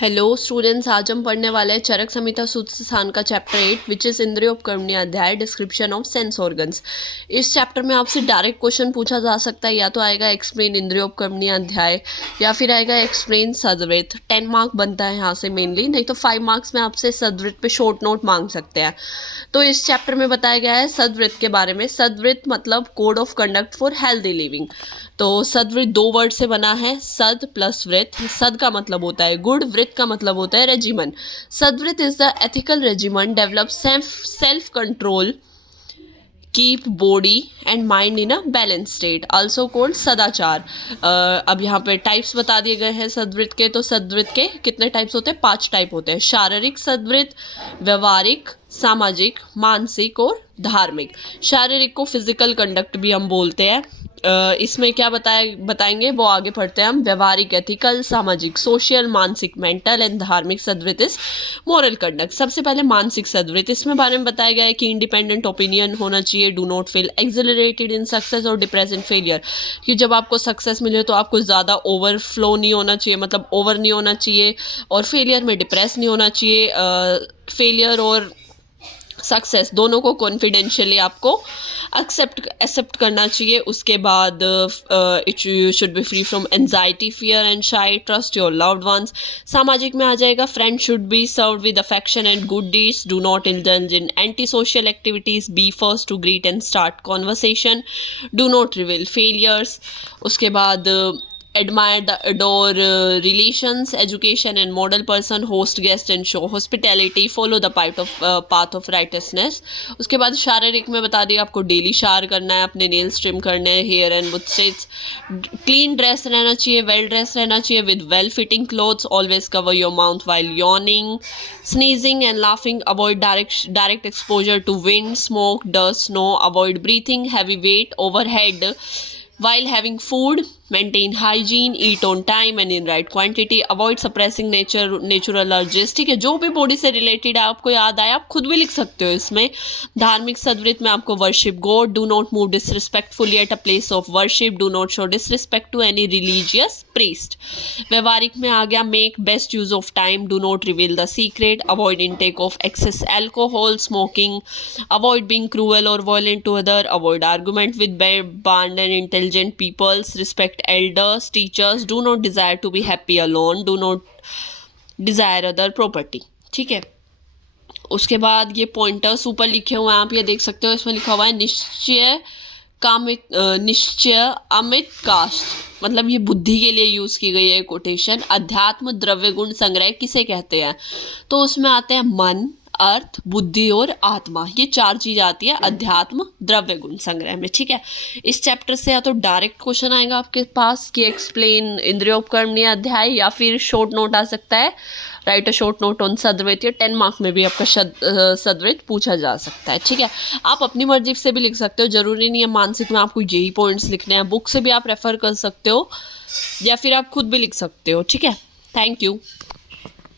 Hello students, आज हम पढ़ने वाले हैं चरक संहिता सूत्र स्थान का चैप्टर 8 विच इज़ इंद्रियोपकरणीय अध्याय डिस्क्रिप्शन ऑफ सेंस ऑर्गन्स। इस चैप्टर में आपसे डायरेक्ट क्वेश्चन पूछा जा सकता है, या तो आएगा एक्सप्लेन इंद्रियोपकरणीय अध्याय या फिर आएगा एक्सप्लेन सदवृत्त। 10 मार्क बनता है यहाँ से मेनली, नहीं तो 5 मार्क्स में आपसे सदवृत्त पे शॉर्ट नोट मांग सकते हैं। तो इस चैप्टर में बताया गया है सदवृत्त के बारे में। सदवृत्त मतलब code of conduct for healthy living. तो सदवृत्त 2 वर्ड से बना है, सद प्लस वृत्त। सद का मतलब होता है गुड, वृत्त का मतलब होता है regimen. Sadvritta is the ethical regimen develop self control, keep body and mind in a balance state, also called sadachar. अब यहाँ पे टाइप्स बता दिए गए हैं सदवृत्त के। तो सदवृत्त के कितने टाइप्स होते हैं? 5 टाइप होते हैं। शारीरिक सदवृत्त, व्यवहारिक, सामाजिक, मानसिक और धार्मिक। शारीरिक को फिजिकल कंडक्ट भी हम बोलते हैं। इसमें क्या बताएंगे वो आगे पढ़ते हैं हम। व्यवहारिक एथिकल, सामाजिक सोशल, मानसिक मेंटल एंड धार्मिक सदवृत्त इज मोरल कंडक्ट। सबसे पहले मानसिक सदवृत्त, इसमें बारे में बताया गया है कि इंडिपेंडेंट ओपिनियन होना चाहिए, do not feel accelerated in success और डिप्रेस इन फेलियर। कि जब आपको सक्सेस मिले तो आपको ज़्यादा ओवरफ्लो नहीं होना चाहिए, मतलब ओवर नहीं होना चाहिए, और फेलियर में डिप्रेस नहीं होना चाहिए। फेलियर और सक्सेस दोनों को कॉन्फिडेंशियली आपको एक्सेप्ट करना चाहिए। उसके बाद it you should be free from anxiety, fear and shy, trust your loved ones. सामाजिक में आ जाएगा friend should be served with affection and good deeds, do not indulge in anti social activities, be first to greet and start conversation, do not reveal failures. उसके बाद admire the adore relations, education and model person, host guest and show hospitality, follow the path of righteousness। उसके बाद शारीरिक में बता दिया आपको daily शार करना है, अपने नेल्स ट्रिम करने हैं, हेयर एंड मुस्टेच, क्लीन ड्रेस रहना चाहिए, वेल ड्रेस रहना चाहिए with well fitting clothes, always cover your mouth while yawning, sneezing and laughing, avoid direct exposure to wind, smoke, dust, snow, avoid breathing heavy weight overhead while having food, maintain hygiene, eat on time and in right quantity, avoid suppressing natural urges। ठीक है, जो भी body से related है आपको याद आया आप खुद भी लिख सकते हो इसमें। धार्मिक सदवृत्त में आपको worship God, do not move disrespectfully at a place of worship, do not show disrespect to any religious priest. व्यवहारिक में आ गया make best use of time, do not reveal the secret, avoid intake of excess alcohol, smoking, avoid being cruel और violent to other, avoid argument with banned and intelligent peoples, respect elders, teachers, do not desire to be happy alone, do not desire other property। ठीक है, उसके बाद ये pointers ऊपर लिखे हुए हैं, आप ये देख सकते हो। इसमें लिखा हुआ है निश्चय अमित काष्ठ, मतलब ये बुद्धि के लिए यूज की गई है कोटेशन। अध्यात्म द्रव्य गुण संग्रह किसे कहते हैं? तो उसमें आते हैं मन, अर्थ, बुद्धि और आत्मा। ये 4 चीज आती है अध्यात्म द्रव्य गुण संग्रह में। ठीक है, इस चैप्टर से या तो डायरेक्ट क्वेश्चन आएगा आपके पास कि एक्सप्लेन इंद्रियोपकरणीय अध्याय, या फिर शॉर्ट नोट आ सकता है, write a short note on sadvritta. 10 mark में भी आपका सदवृत्त पूछा जा सकता है। ठीक है, आप अपनी मर्जी से भी लिख सकते हो, जरूरी नहीं है मानसिक में आपको यही पॉइंट्स लिखने हैं। बुक से भी आप रेफर कर सकते हो या फिर आप खुद भी लिख सकते हो। ठीक है, थैंक यू।